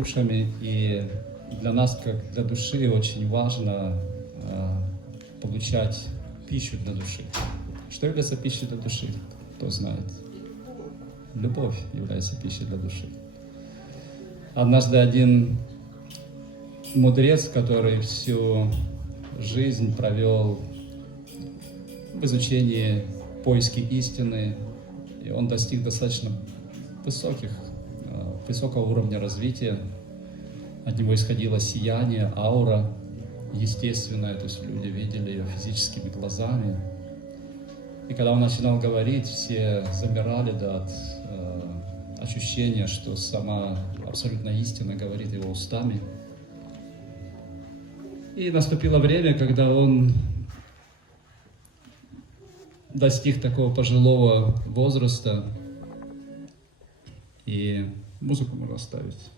душами, и для нас, как для души, очень важно получать пищу для души. Что является пищей для души? Кто знает? Любовь является пищей для души. Однажды один мудрец, который всю жизнь провел в изучении, поиске истины, и он достиг достаточно высокого уровня развития. От него исходило сияние, аура естественная, то есть люди видели ее физическими глазами. И когда он начинал говорить, все замирали от ощущения, что сама абсолютная истина говорит его устами. И наступило время, когда он достиг такого пожилого возраста, и музыку можно оставить.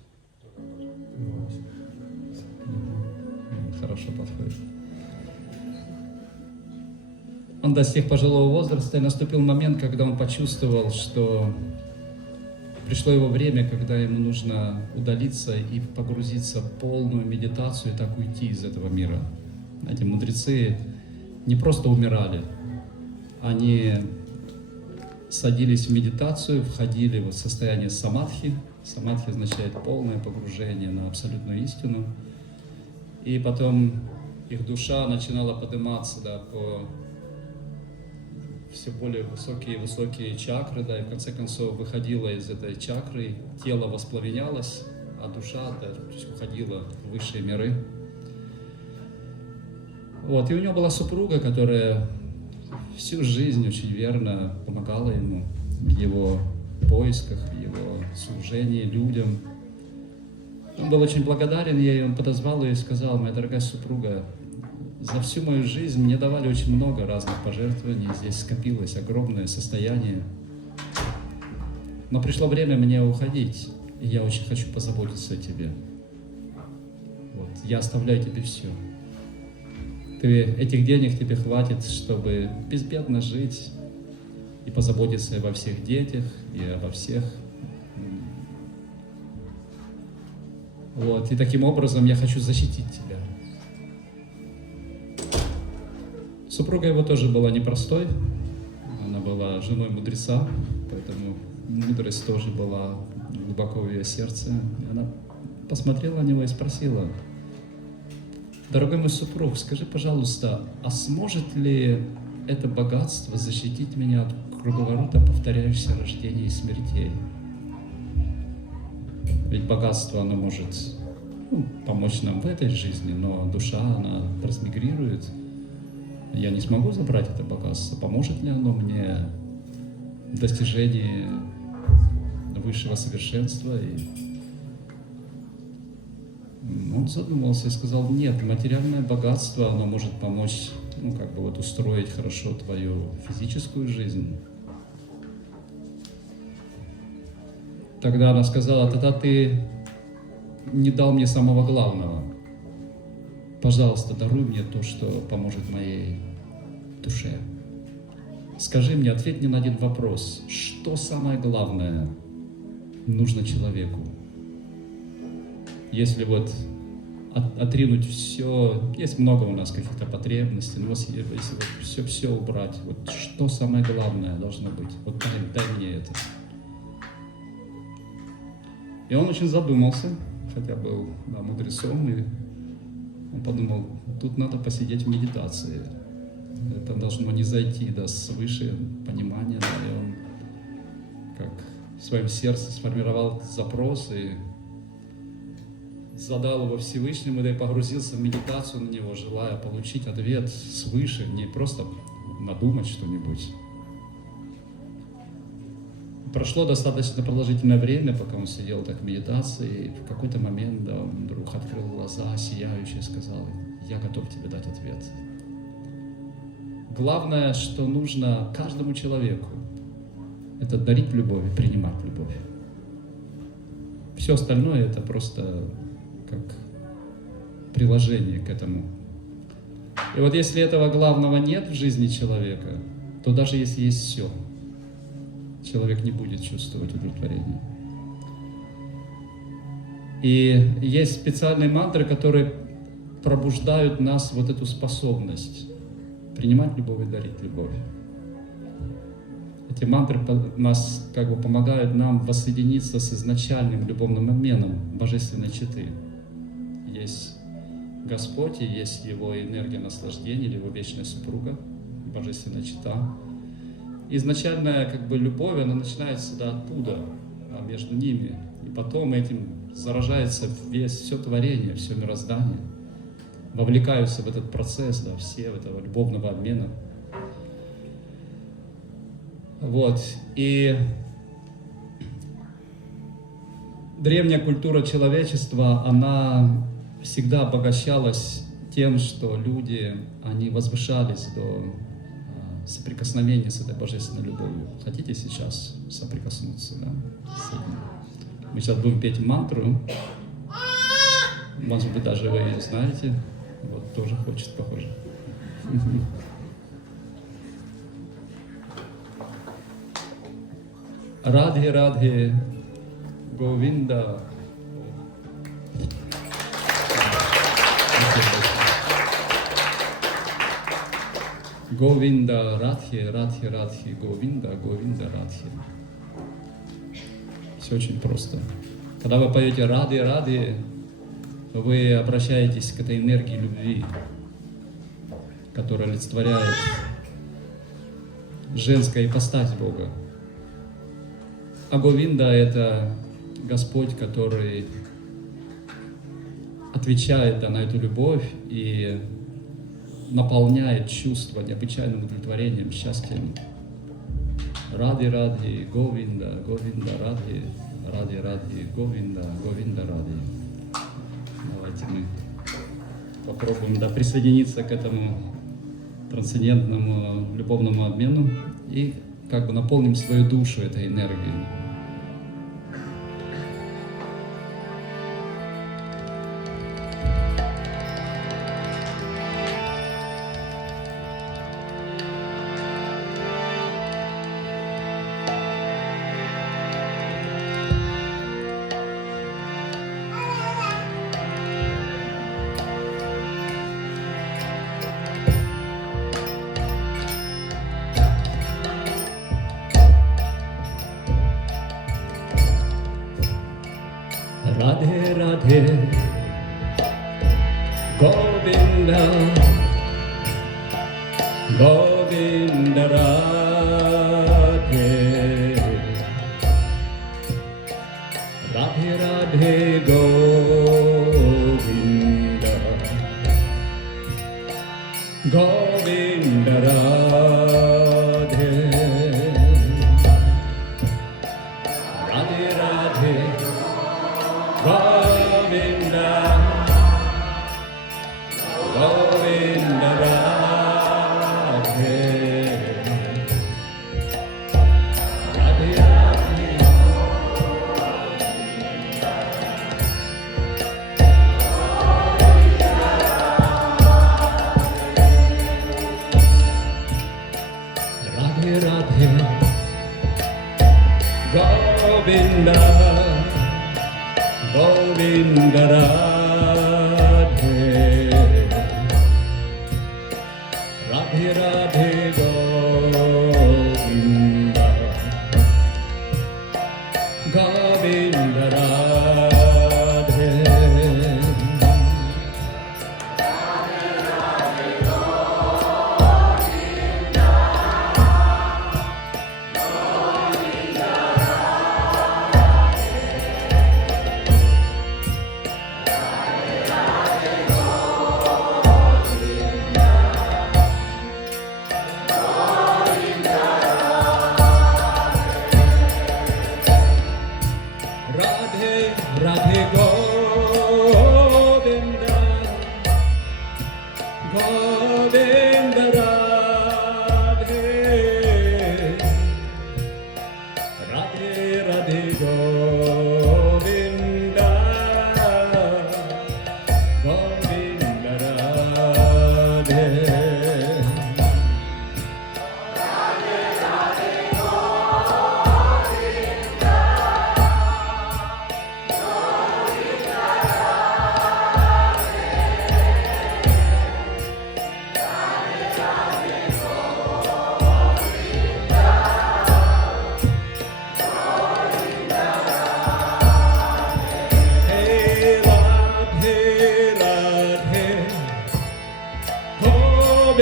Хорошо подходит. Он достиг пожилого возраста, и наступил момент, когда он почувствовал, что пришло его время, когда ему нужно удалиться и погрузиться в полную медитацию и так уйти из этого мира. Знаете, мудрецы не просто умирали, они садились в медитацию, входили в состояние самадхи. Самадхи означает полное погружение на абсолютную истину. И потом их душа начинала подниматься по все более высокие чакры, и в конце концов выходила из этой чакры, тело воспламенялось, а душа уходила в высшие миры. И у него была супруга, которая всю жизнь очень верно помогала ему в его поисках, в его служении людям. Он был очень благодарен ей, он подозвал ее и сказал: моя дорогая супруга, за всю мою жизнь мне давали очень много разных пожертвований, здесь скопилось огромное состояние. Но пришло время мне уходить, и я очень хочу позаботиться о тебе. Я оставляю тебе все. Этих денег тебе хватит, чтобы безбедно жить и позаботиться обо всех детях, и обо всех. И таким образом я хочу защитить тебя. Супруга его тоже была непростой, она была женой мудреца, поэтому мудрость тоже была глубоко в ее сердце. И она посмотрела на него и спросила: дорогой мой супруг, скажи, пожалуйста, а сможет ли это богатство защитить меня от круговорота повторяющихся рождений и смертей? Ведь богатство, оно может помочь нам в этой жизни, но душа, она трансмигрирует. Я не смогу забрать это богатство. Поможет ли оно мне в достижении высшего совершенства? И он задумался и сказал: нет, материальное богатство, оно может помочь, устроить хорошо твою физическую жизнь. Тогда она сказала: тогда ты не дал мне самого главного. Пожалуйста, даруй мне то, что поможет моей душе. Скажи мне, ответь мне на один вопрос. Что самое главное нужно человеку? Если отринуть все, есть много у нас каких-то потребностей, но если все убрать, что самое главное должно быть? Дай мне это. И он очень задумался, хотя был мудрецом, и он подумал: тут надо посидеть в медитации. Это должно не зайти до свыше понимания. И он в своем сердце сформировал запрос и задал его Всевышнему, и погрузился в медитацию на него, желая получить ответ свыше, не просто надумать что-нибудь. Прошло достаточно продолжительное время, пока он сидел так в медитации, и в какой-то момент он вдруг открыл глаза, сияющий, и сказал: я готов тебе дать ответ. Главное, что нужно каждому человеку, это дарить любовь и принимать любовь. Все остальное это просто как приложение к этому. И если этого главного нет в жизни человека, то даже если есть все, человек не будет чувствовать удовлетворения. И есть специальные мантры, которые пробуждают нас вот эту способность принимать любовь и дарить любовь. Эти мантры нас как бы помогают нам воссоединиться с изначальным любовным обменом божественной четы. Есть Господь, и есть Его энергия наслаждения, или Его вечная супруга, божественная чета. Изначальная как бы любовь, она начинается оттуда, между ними. И потом этим заражается все творение, все мироздание. Вовлекаются в этот процесс, да, все этого любовного обмена. Вот. И древняя культура человечества, она всегда обогащалась тем, что люди, они возвышались до соприкосновения с этой божественной любовью. Хотите сейчас соприкоснуться, да? Мы сейчас будем петь мантру. Может быть, даже вы ее знаете. Вот, тоже хочет, похоже. Радхи, Радхи, Говинда. Говинда, Радхи, Радхи, Радхи, Говинда, Говинда, Радхи. Все очень просто. Когда вы поете Радхи, Радхи, вы обращаетесь к этой энергии любви, которая олицетворяет женская ипостась Бога. А Говинда — это Господь, который отвечает на эту любовь и наполняет чувство необычайным удовлетворением, счастьем. Радхи, Радхи, Говинда, Говинда, Радхи, Радхи, Радхи, Говинда, Говинда, Радхи. Давайте мы попробуем присоединиться к этому трансцендентному любовному обмену и как бы наполним свою душу этой энергией. Radhe Radhe Govinda Govinda Radhe Radhe Radhe Govinda Govinda Radhe Radhe Radhe Govinda, Govinda Radhe, Radhe Radhe, Radhe Radhe, Govinda. Govinda Radhe, Radhe Radhe Govinda, Govinda Radhe,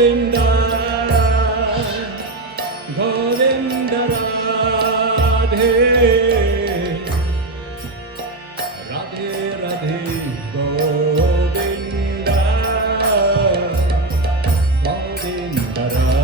Govinda, Govinda Radhe, Radhe Radhe Govinda, Govinda Radhe.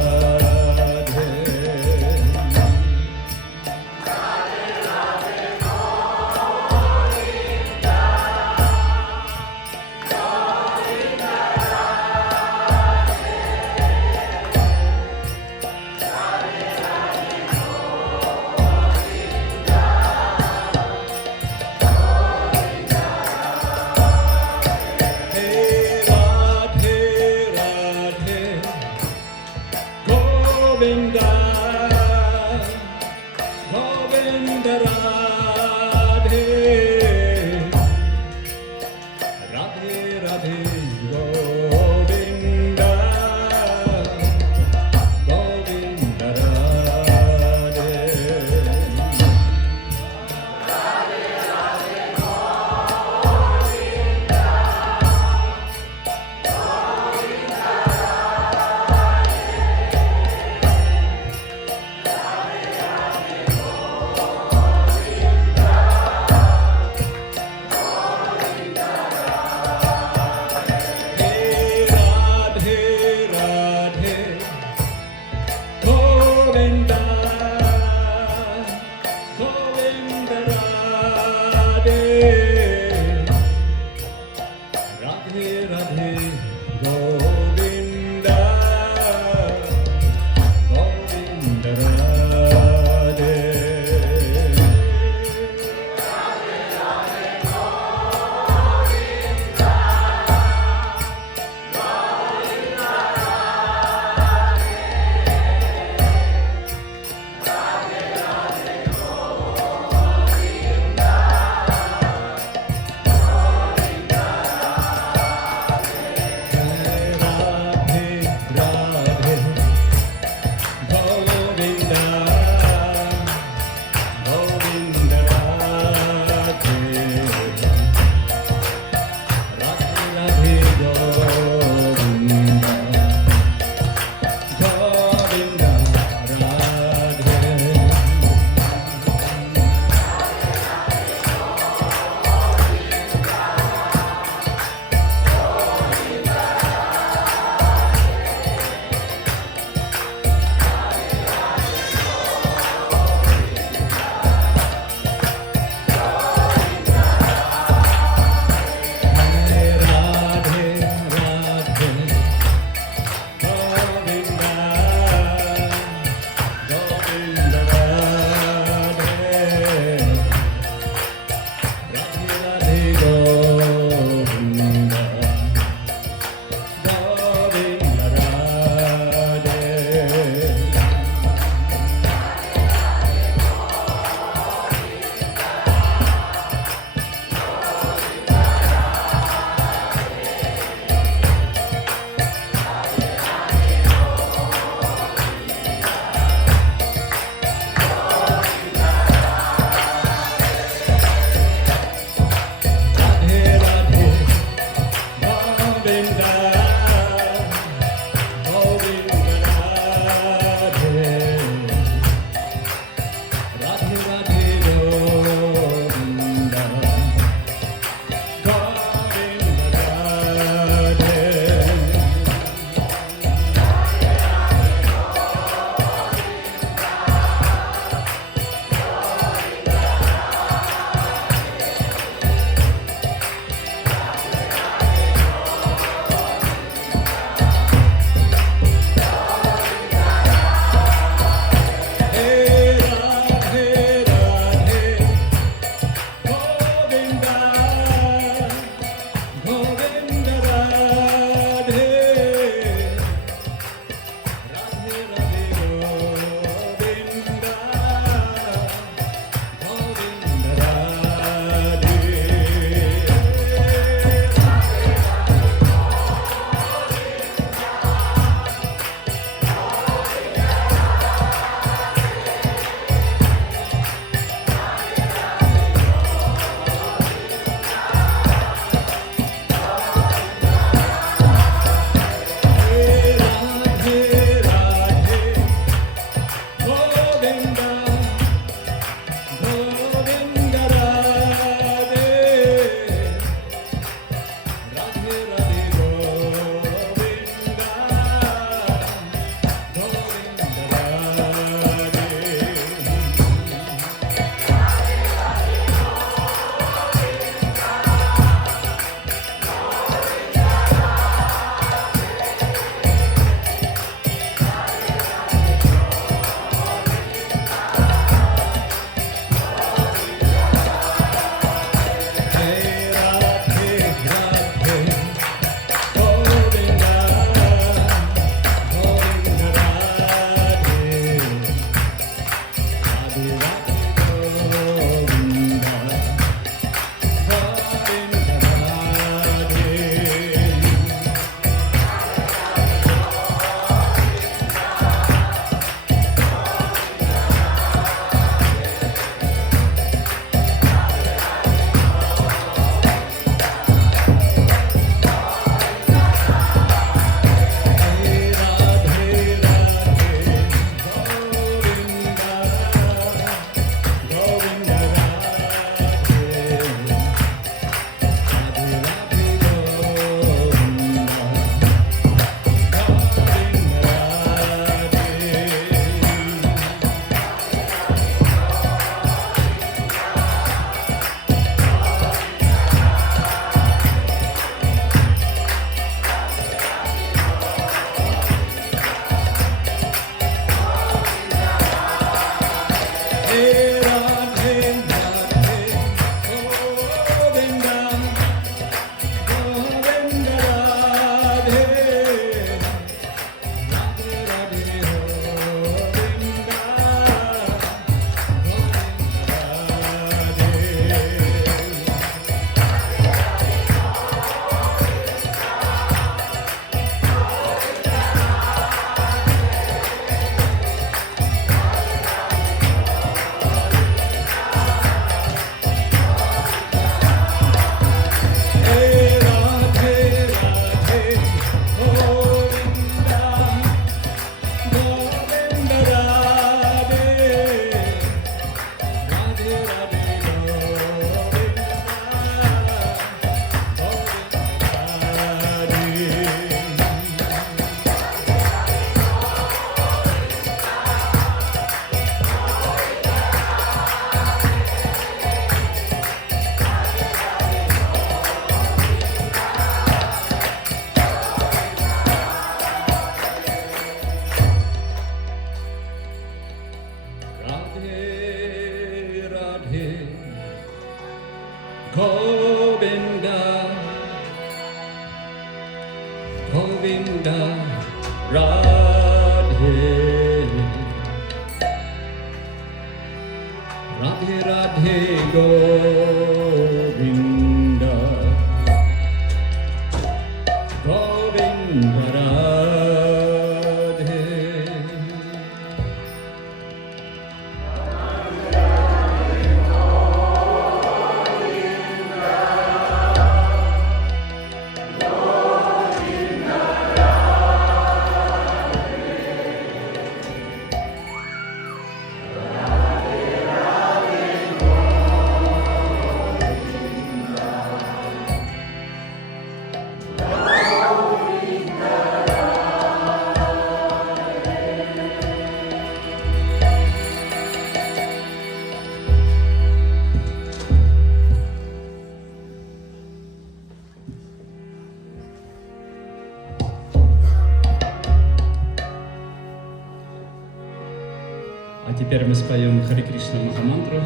теперь мы споем Харе Кришна Махамантру.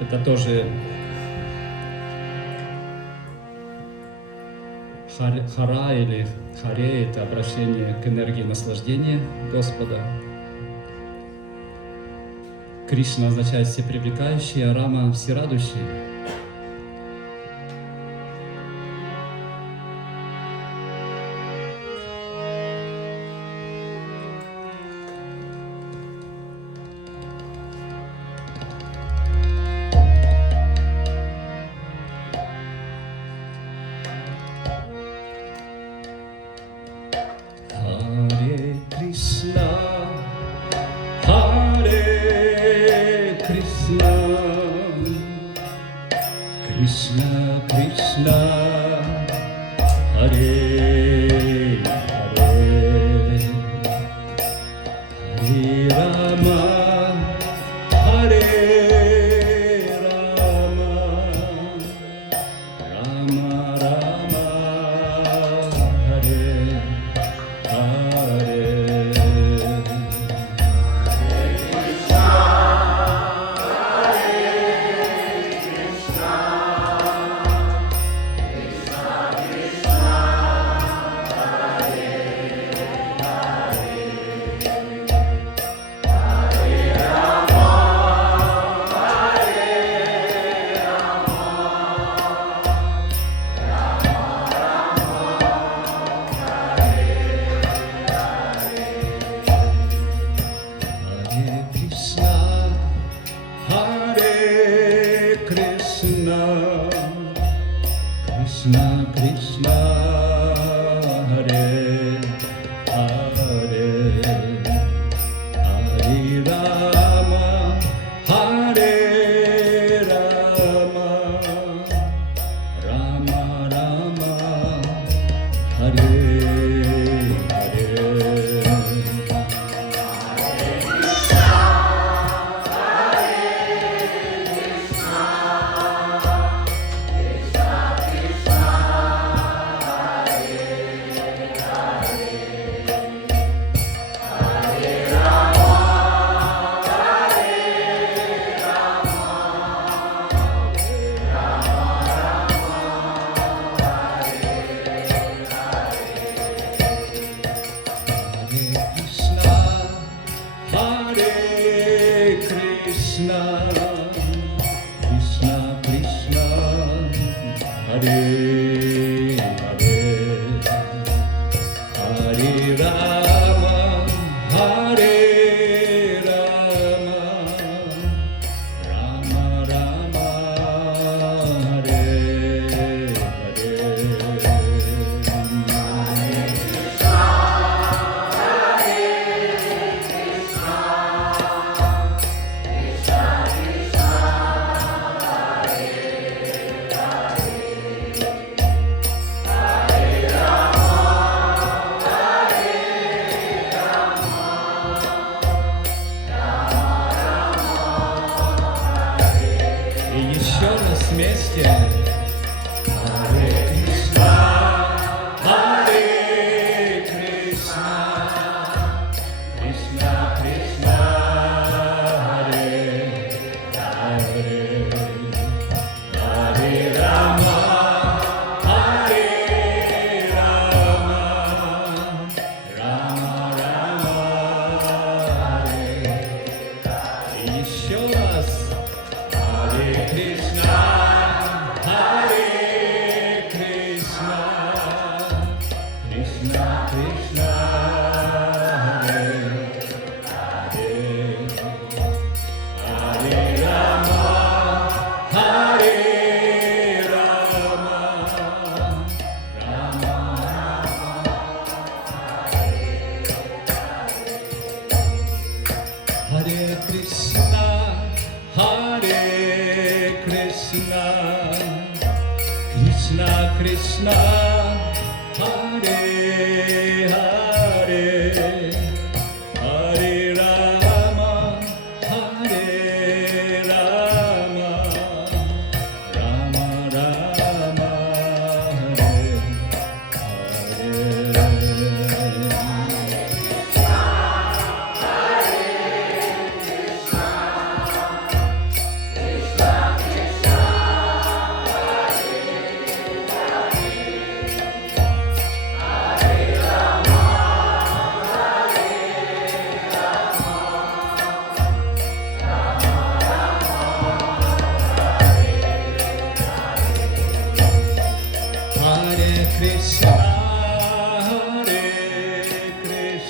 Это тоже хара или харе – это обращение к энергии наслаждения Господа. Кришна означает всепривлекающий, а Рама – всерадующий. Krishna Krishna Hare Hare Hare Rama Hare Rama Rama Rama Hare Hare Krishna Krishna Hare Hare Hare Rama Hare Rama Rama Rama Hare Krishna Krishna Krishna Hare Hare Hare Rama Hare Rama Rama Rama Hare И еще раз вместе. Харе Кришна, Харе Кришна, Кришна Кришна, Харе Харе, Харе Рама, Харе Рама, Рама Рама, Харе. И еще раз. Hare Krishna, Hare Krishna, Krishna Krishna, Hare Hare, Hare Rama, Hare Rama, Rama Hare Krishna, Hare Krishna, Krishna Krishna, Hare Hare, Hare Rama, Hare Rama, Rama Rama,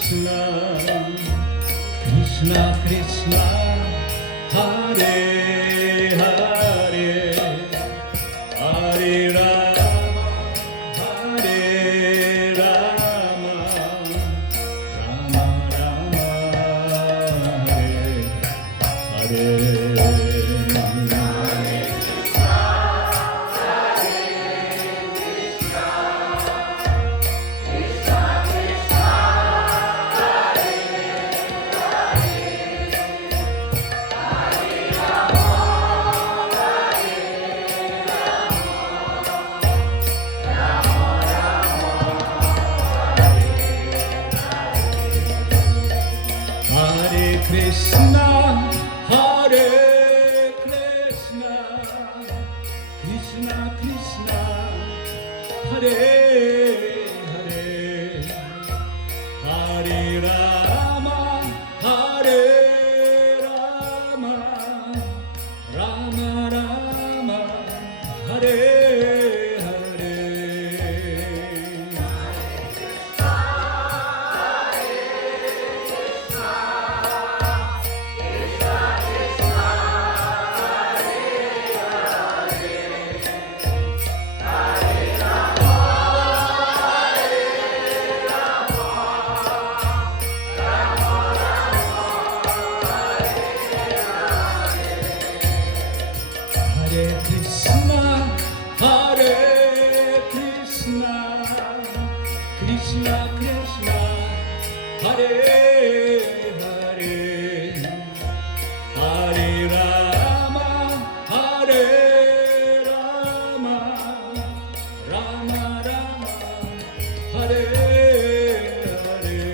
Krishna, Krishna Krishna, Hare Hare, Hare Rama, Hare Rama, Rama Rama, Hare Hare. Krishna, Hare Krishna, Krishna Krishna, Hare Hare, Hare Rama, Hare Rama, Rama Rama, Hare Hare. Hare Krishna, Hare Krishna, Krishna Krishna, Hare Hare, Hare Rama, Hare Rama, Rama Rama, Hare Hare.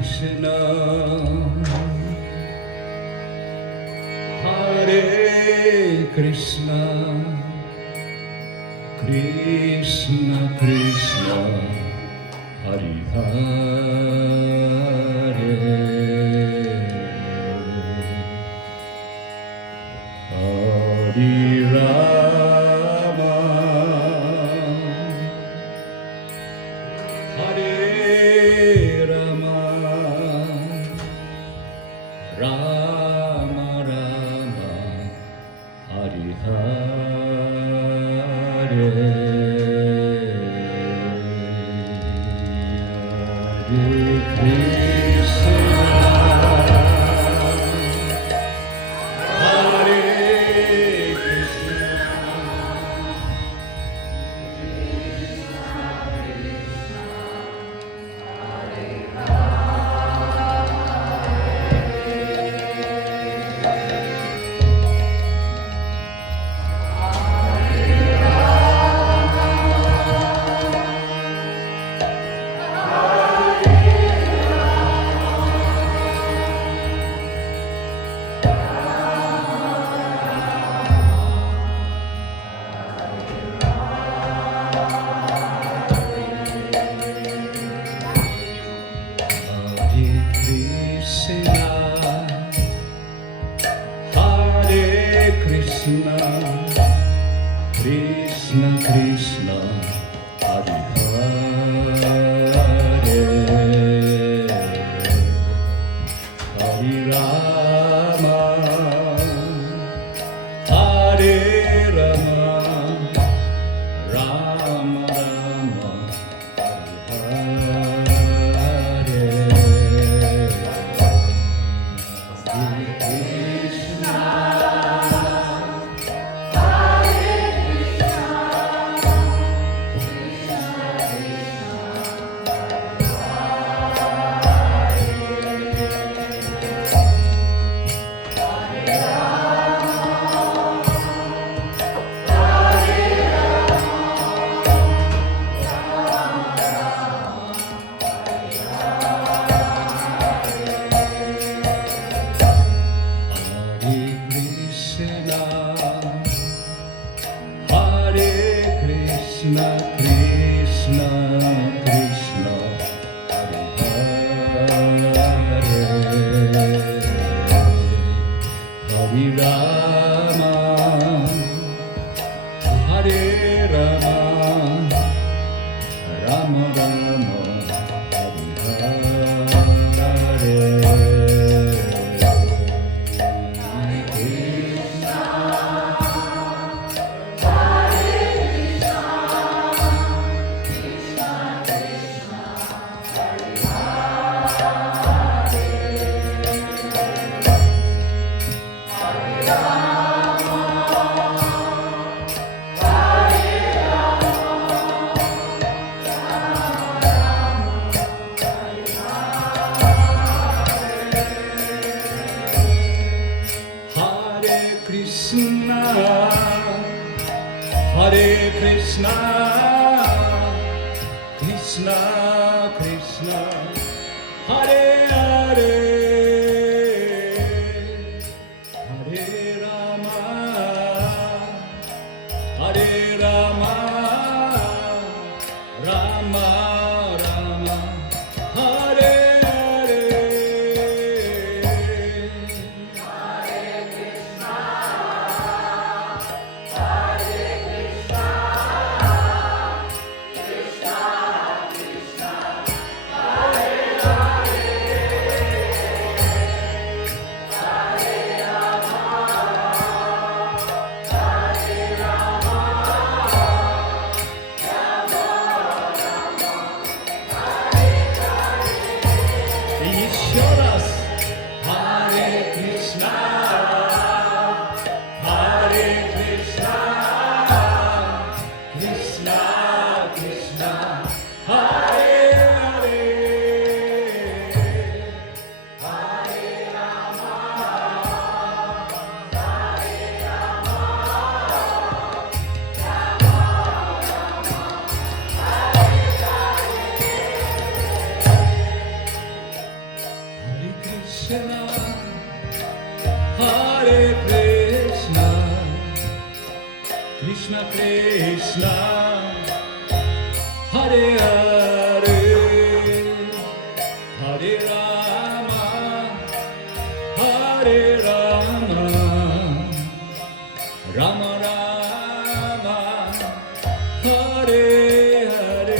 Krishna, Hare Krishna, Krishna Krishna, Hare Hare, Hare Rama, Hare Rama, Rama Rama, Hare Hare, Hare Krishna, Hare Krishna, Krishna Krishna, Hare Hare, Hare Rama, Hare Rama, Rama Rama, Hare Hare, Hare Krishna. Krishna, Krishna, Krishna, Hare Hare, Hare Rama, Hare Rama, Rama Rama, Hare Hare, Hare Krishna. Krishna, Hare Krishna, Krishna Krishna, Hare Hare, Hare Rama, Hare Rama, Rama Rama, Hare Hare. Krishna, Hare Krishna, Krishna Krishna, Hare Hare, Hare Rama, Hare Rama, Rama Rama, Hare Hare.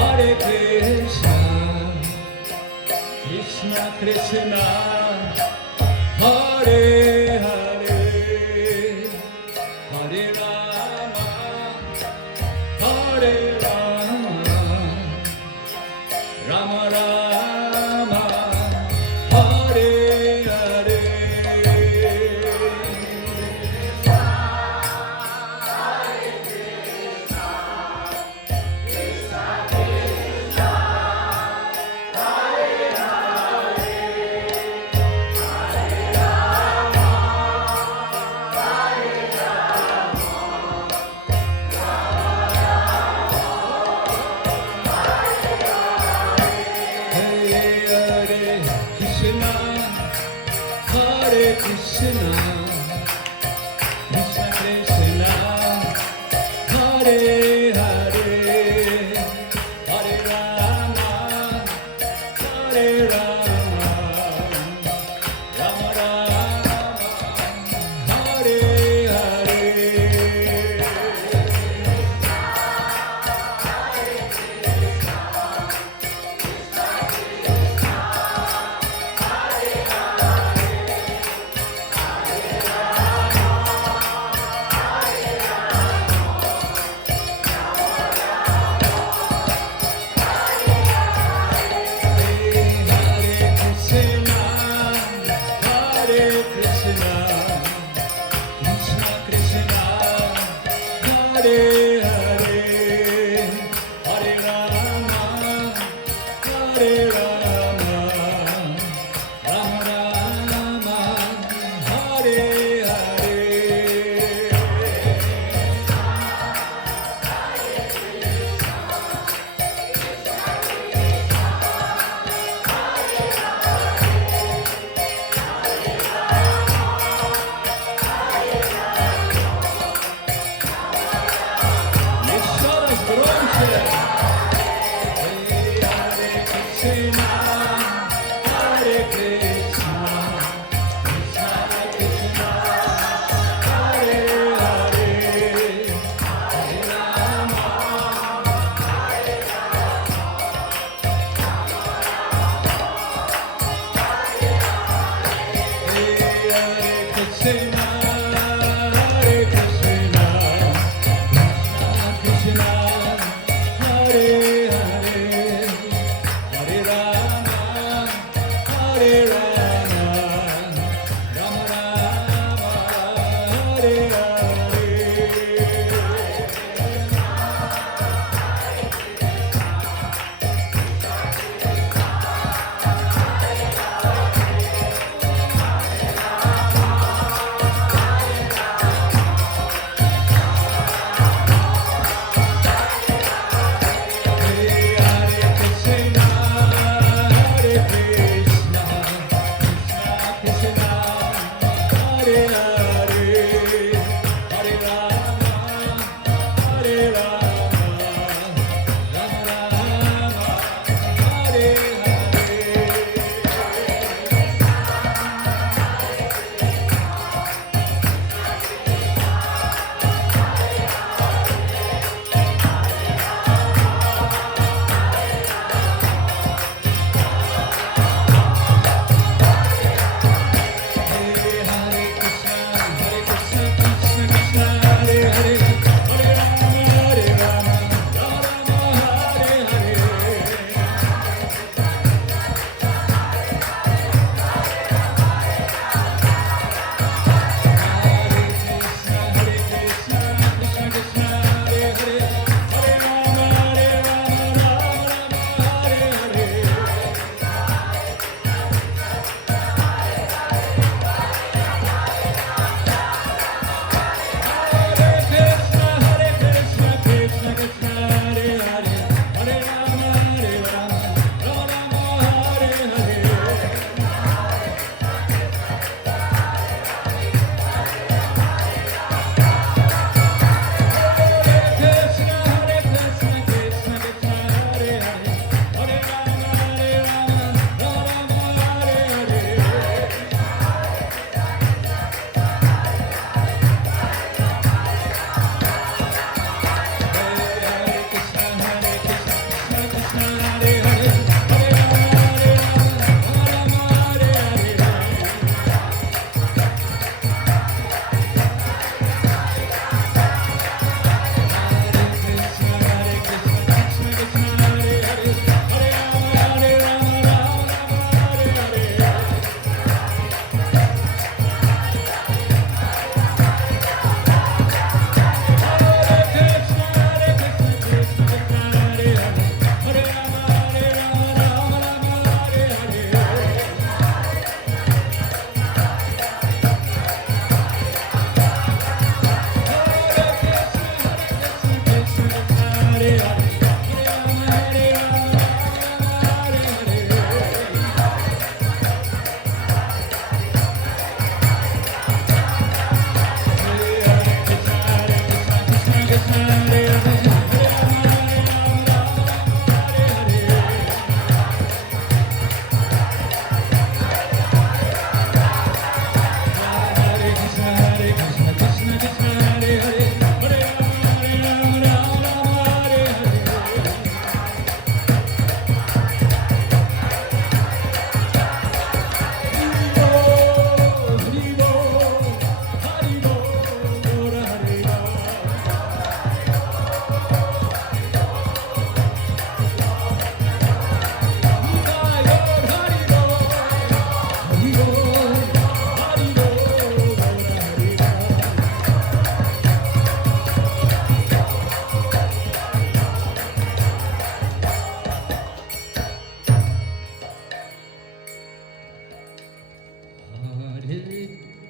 Hare Krishna, Krishna Krishna, Hare Hare, Hare Rama, Hare Rama, Rama Rama, Hare Hare. Hare Krishna, Krishna Krishna, Hare Hare, Hare Rama, Hare Rama, Rama Rama, Hare Hare. Hare Hare, Hare Rama, Hare Rama, Rama Rama, Hare Hare. Еще раз громче. Hare Krishna, Hare Krishna, Krishna Krishna, Hare Hare, Hare Rama, Hare Krishna, Hare Krishna, Krishna, Hare Hare, Hare Rama, Hare Rama, Rama Rama, Hare Hare. Hare Krishna, Hare Krishna,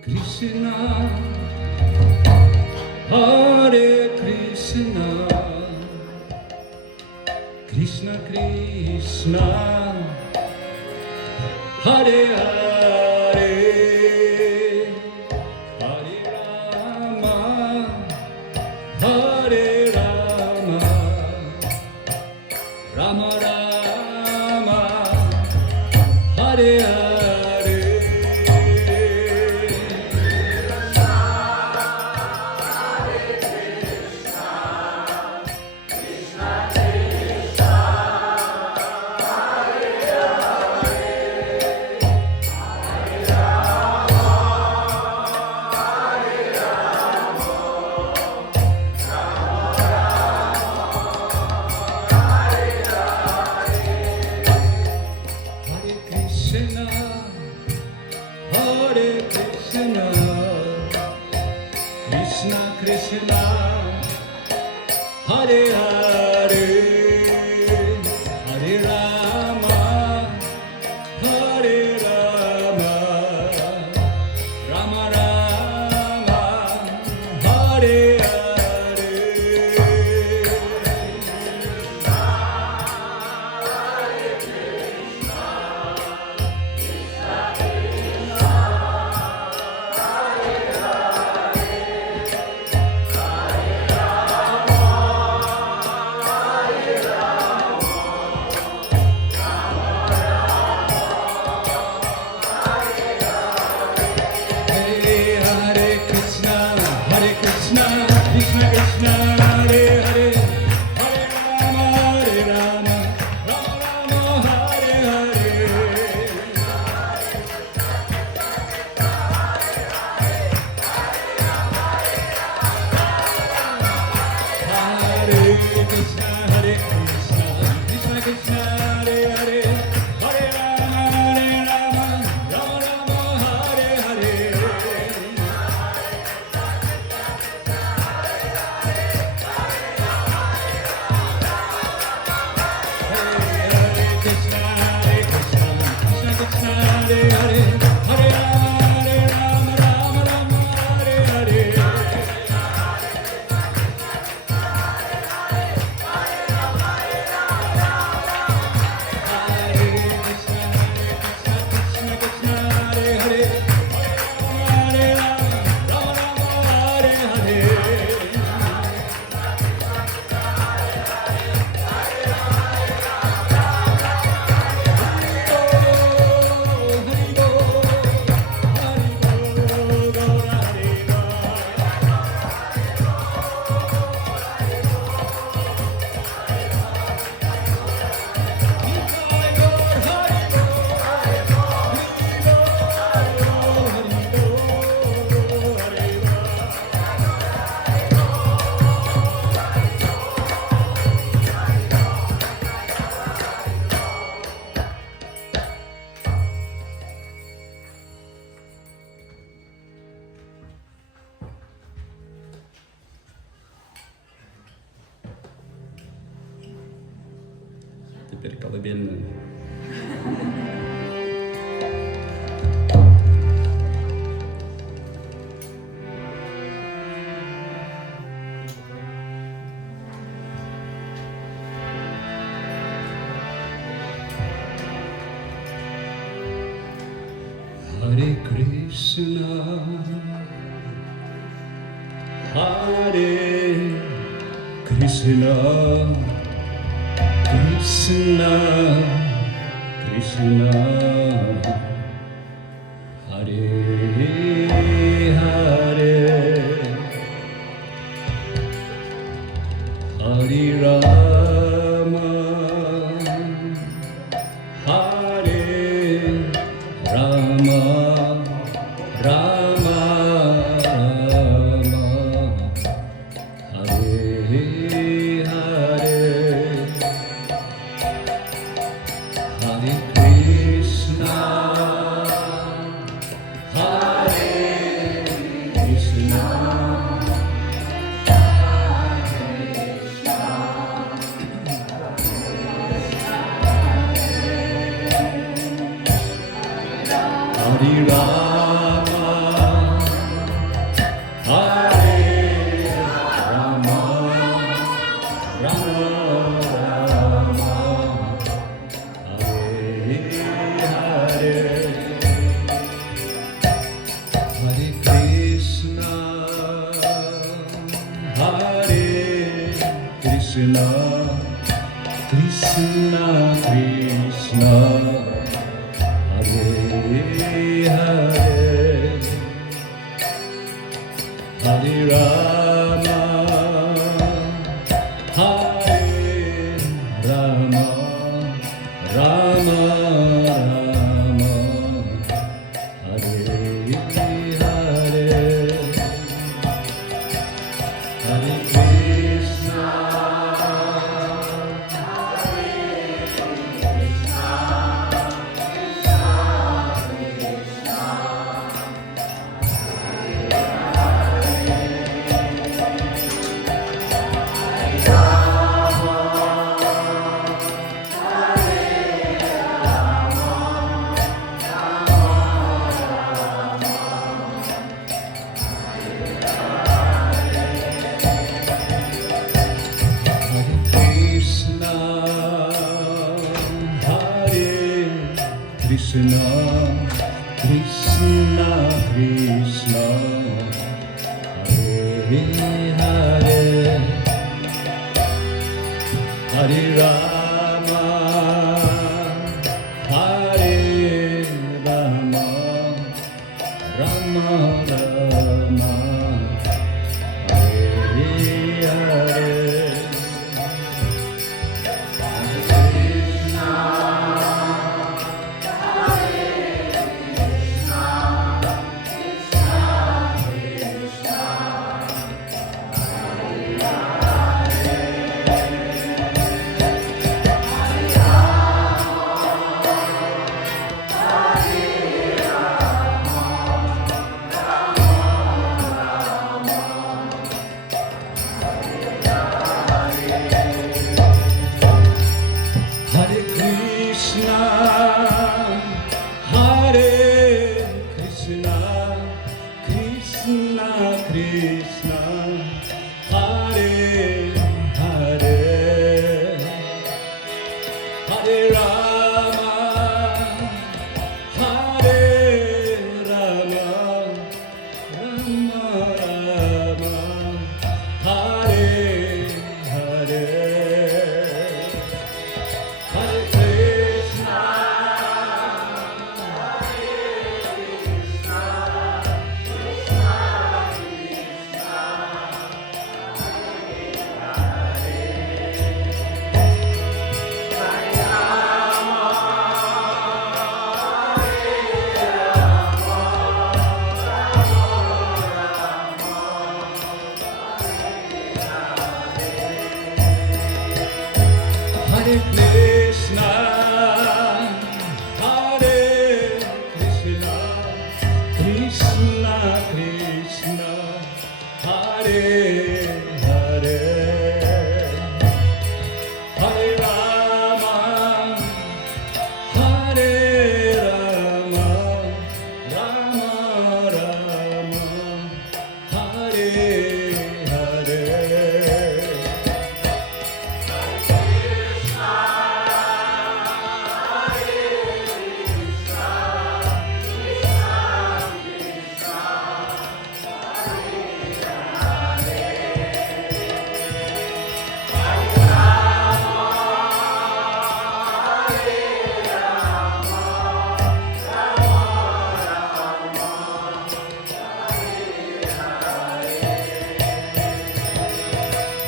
Krishna, Hare Krishna, Krishna Krishna, Hare Hare, Hare Rama, Hare Rama, Rama Rama, Hare Hare. Hare Krishna, Krishna Krishna, Hare Hare, Hare Rama, Hare Rama, Rama Rama, Hare Hare. Krishna Krishna, Hare Hare, Hare Rama, Rama Rama, Hare Hare. Hare Krishna, Krishna Krishna, Hare Hare, Hare Rama, Rama Rama, Hare Hare. Теперь колыбельная. Hare Krishna, Hare Krishna, Krishna Krishna, Hare Hare, Hare Rama, Hare Rama, Rama Rama, Hare Hare, Hare Krishna, Hare Krishna, Hare Rama, Krishna, Krishna, Krishna, Hare Hare, Hare Rama, Hare Rama, Rama Rama, Hare Hare. Hare Krishna, Hare Krishna, Krishna Krishna, Hare Hare, Hare Rama, Hare Rama, Rama Rama, Hare Hare. Hare Krishna, Hare Krishna, Hare Krishna, Krishna Krishna, Hare Hare, Hare Rama, Hare Rama, Rama Rama, Hare Hare.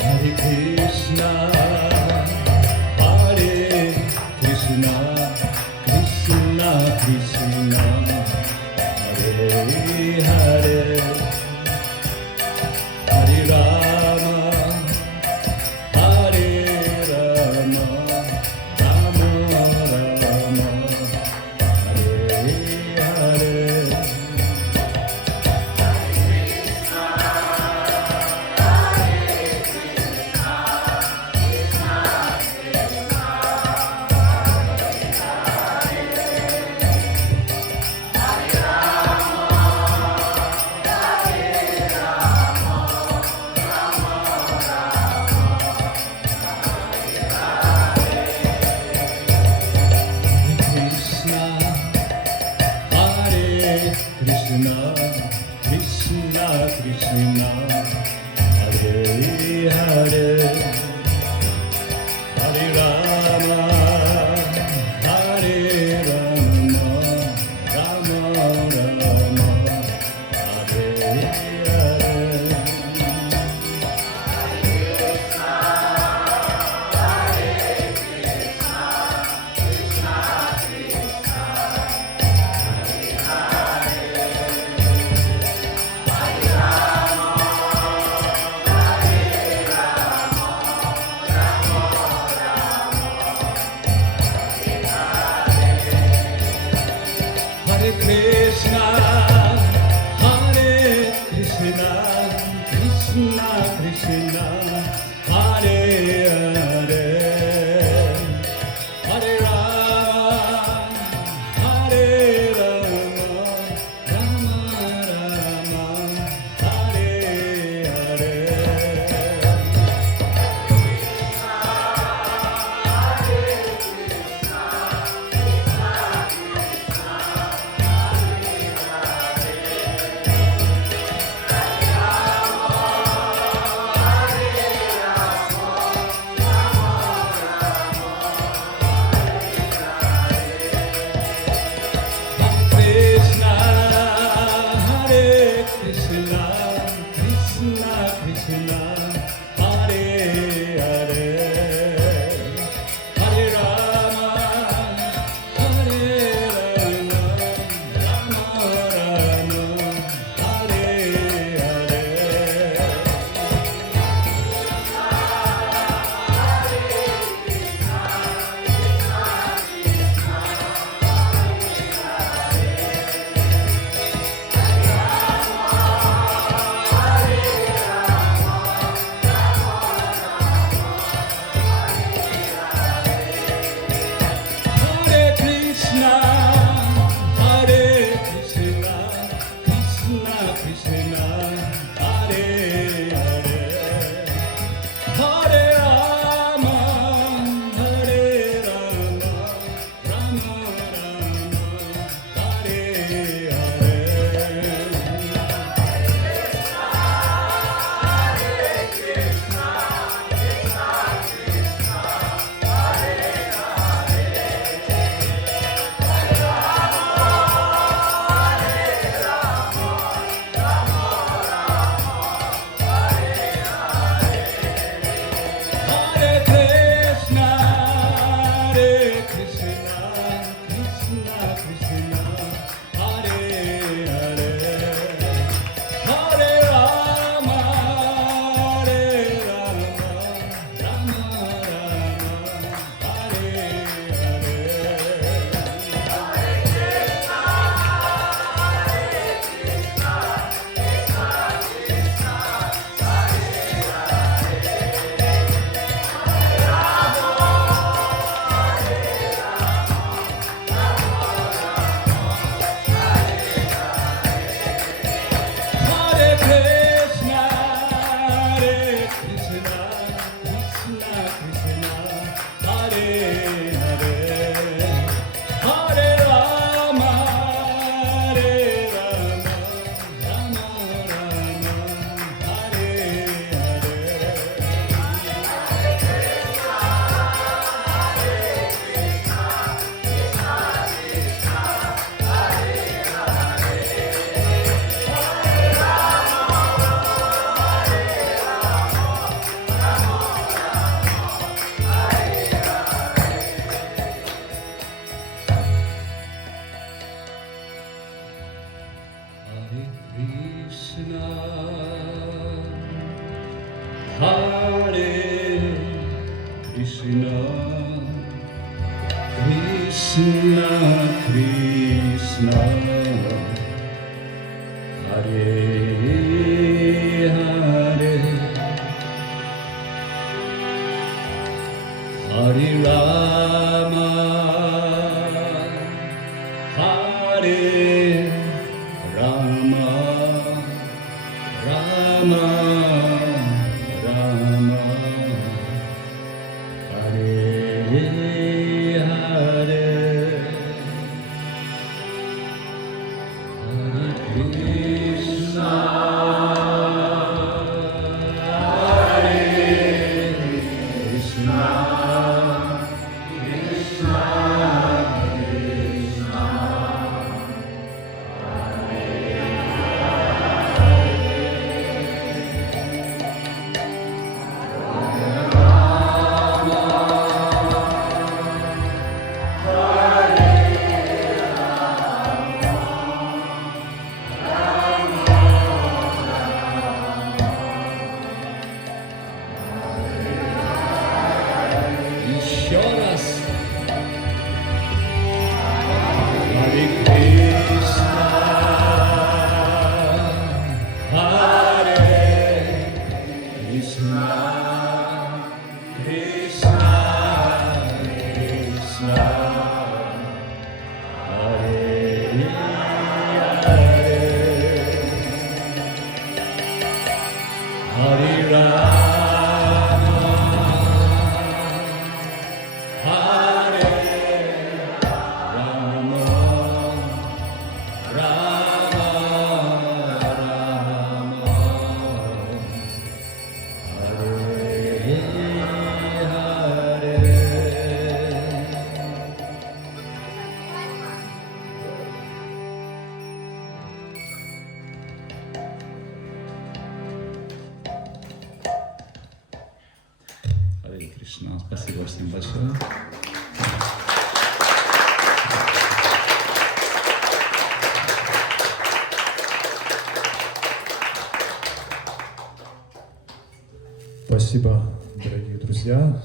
Hare Krishna, Hare Krishna, Krishna Krishna, Hare Hare, Hare Rama, Hare Rama, Rama Rama, Hare Hare. Krishna, Hare Krishna, Krishna Krishna, Hare Hare, Hare Rama, Hare Rama, Rama Rama, Hare Hare. Hare Krishna, Hare Krishna, Krishna Krishna, Hare Hare, Hare Rama, Hare Rama, Rama Rama, Hare Hare. Krishna, Hare Krishna, Krishna Krishna, Hare Hare, Hare Rama, Hare Rama, Rama Rama, Hare Hare, Hare Krishna, Hare Krishna, Krishna Krishna, еще раз. Hare Krishna, Hare Krishna, Krishna Krishna, Hare Hare, Hare Rama, Hare Rama, Rama Rama, Hare Hare. Харе Кришна, спасибо всем большое. Спасибо, дорогие друзья.